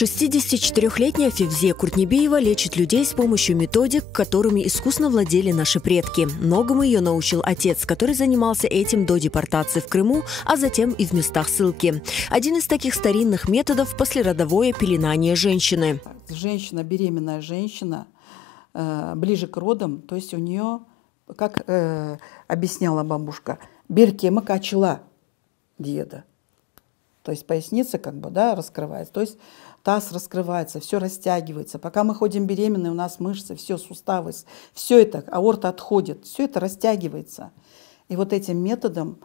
64-летняя Февзия Куртнебиева лечит людей с помощью методик, которыми искусно владели наши предки. Многому ее научил отец, который занимался этим до депортации в Крыму, а затем и в местах ссылки. Один из таких старинных методов – послеродовое пеленание женщины. Женщина, беременная женщина, ближе к родам, то есть у нее, как объясняла бабушка, беркема качала диета. То есть поясница раскрывается, то есть таз раскрывается, все растягивается. Пока мы ходим беременные, у нас мышцы, все, суставы, все это, аорта отходит, все это растягивается. И вот этим методом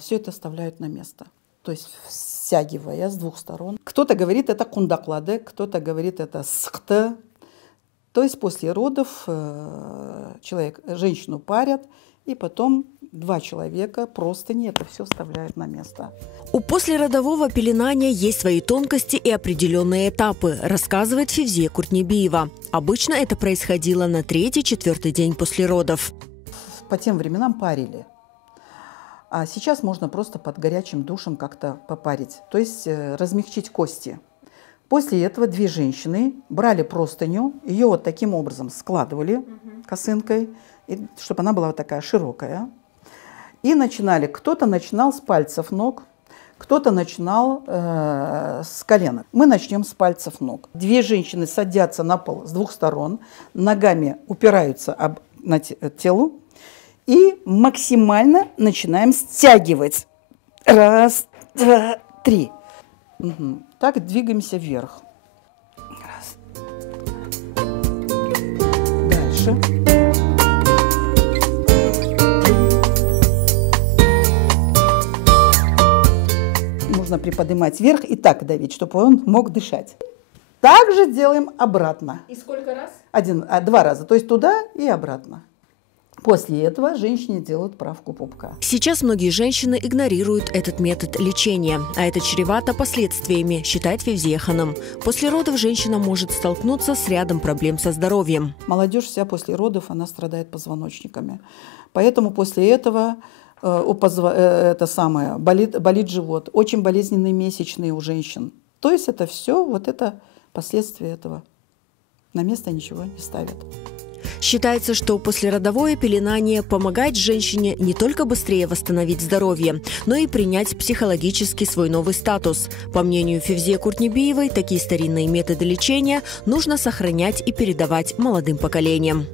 все это оставляют на место. То есть стягивая с двух сторон. Кто-то говорит, это кундаклады, кто-то говорит, это схты. То есть после родов женщину парят, и потом два человека простыни это все вставляют на место. У послеродового пеленания есть свои тонкости и определенные этапы, рассказывает Февзия Куртнебиева. Обычно это происходило на 3-4 день после родов. По тем временам парили. А сейчас можно просто под горячим душем как-то попарить, то есть размягчить кости. После этого две женщины брали простыню, ее вот таким образом складывали косынкой, чтобы она была вот такая широкая. И начинали, кто-то начинал с пальцев ног, кто-то начинал с коленок. Мы начнем с пальцев ног. Две женщины садятся на пол с двух сторон, ногами упираются на тело и максимально начинаем стягивать. Раз, два, три. Угу. Так двигаемся вверх. Раз. Дальше. Нужно приподнимать вверх и так давить, чтобы он мог дышать. Также делаем обратно. И сколько раз? Два раза. То есть туда и обратно. После этого женщине делают правку пупка. Сейчас многие женщины игнорируют этот метод лечения, а это чревато последствиями, считает Февзия Ханым. После родов женщина может столкнуться с рядом проблем со здоровьем. Молодежь вся после родов, она страдает позвоночниками. Поэтому после этого болит живот, очень болезненные месячные у женщин. То есть это все, вот это последствия этого. На место ничего не ставят. Считается, что послеродовое пеленание помогает женщине не только быстрее восстановить здоровье, но и принять психологически свой новый статус. По мнению Февзии Куртнебиевой, такие старинные методы лечения нужно сохранять и передавать молодым поколениям.